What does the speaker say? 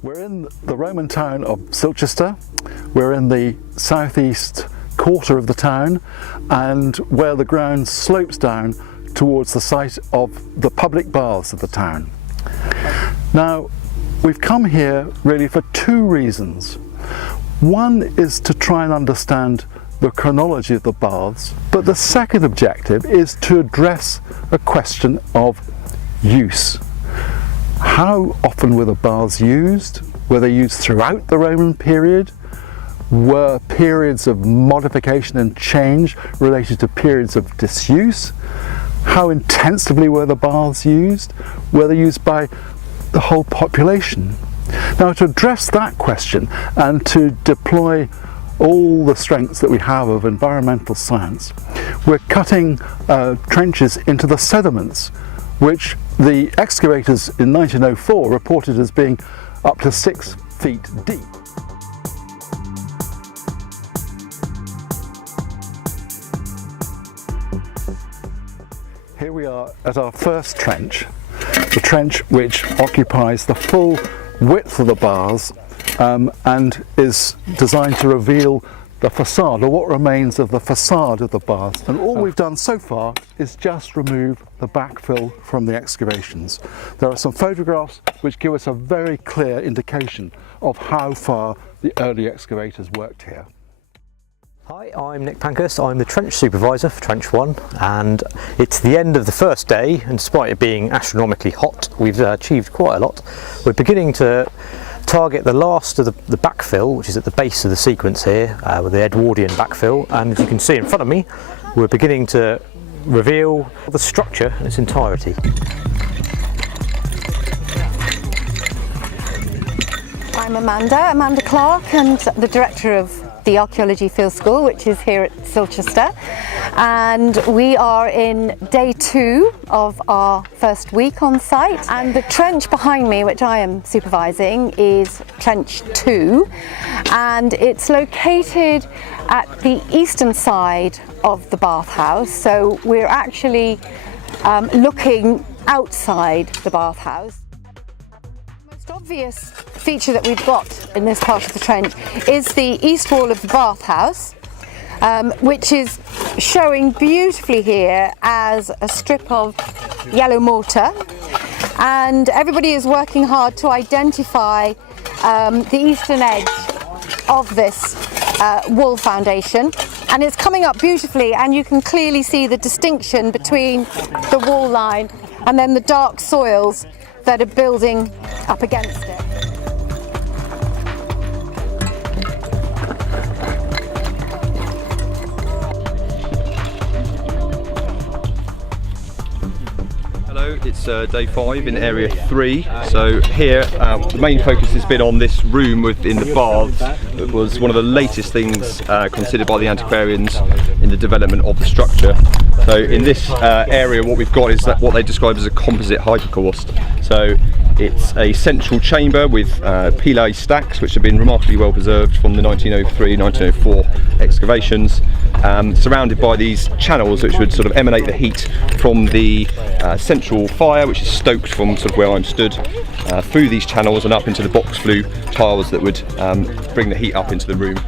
We're in the Roman town of Silchester. We're in the southeast quarter of the town, and where the ground slopes down towards the site of the public baths of the town. Now, we've come here really for two reasons. One is to try and understand the chronology of the baths, but the second objective is to address a question of use. How often were the baths used? Were they used throughout the Roman period? Were periods of modification and change related to periods of disuse? How intensively were the baths used? Were they used by the whole population? Now, to address that question and to deploy all the strengths that we have of environmental science, we're cutting trenches into the sediments, which the excavators in 1904 reported as being up to 6 feet deep. Here we are at our first trench, the trench which occupies the full width of the baths and is designed to reveal the facade, or what remains of the facade of the baths. And all we've done so far is just remove the backfill from the excavations. There are some photographs which give us a very clear indication of how far the early excavators worked here. Hi, I'm Nick Pankhurst. I'm the trench supervisor for Trench 1, and it's the end of the first day, and despite it being astronomically hot, we've achieved quite a lot. We're beginning to target the last of the backfill, which is at the base of the sequence here, with the Edwardian backfill, and as you can see in front of me, we're beginning to reveal the structure in its entirety. I'm Amanda Clarke, and the director of the Archaeology Field School, which is here at Silchester, and we are in day 2 of our first week on site, and the trench behind me, which I am supervising, is trench 2, and it's located at the eastern side of the bathhouse, so we're actually looking outside the bathhouse. The most obvious feature that we've got in this part of the trench is the east wall of the bathhouse, which is showing beautifully here as a strip of yellow mortar, and everybody is working hard to identify the eastern edge of this wall foundation, and it's coming up beautifully, and you can clearly see the distinction between the wall line and then the dark soils that are building up against it. Hello, it's day 5 in area 3. So here the main focus has been on this room within the baths. It was one of the latest things considered by the antiquarians in the development of the structure. So in this area what we've got is what they describe as a composite hypocaust. So it's a central chamber with pile stacks which have been remarkably well preserved from the 1903-1904 excavations, surrounded by these channels which would sort of emanate the heat from the central fire, which is stoked from sort of where I'm stood, through these channels and up into the box flue tiles that would bring the heat up into the room.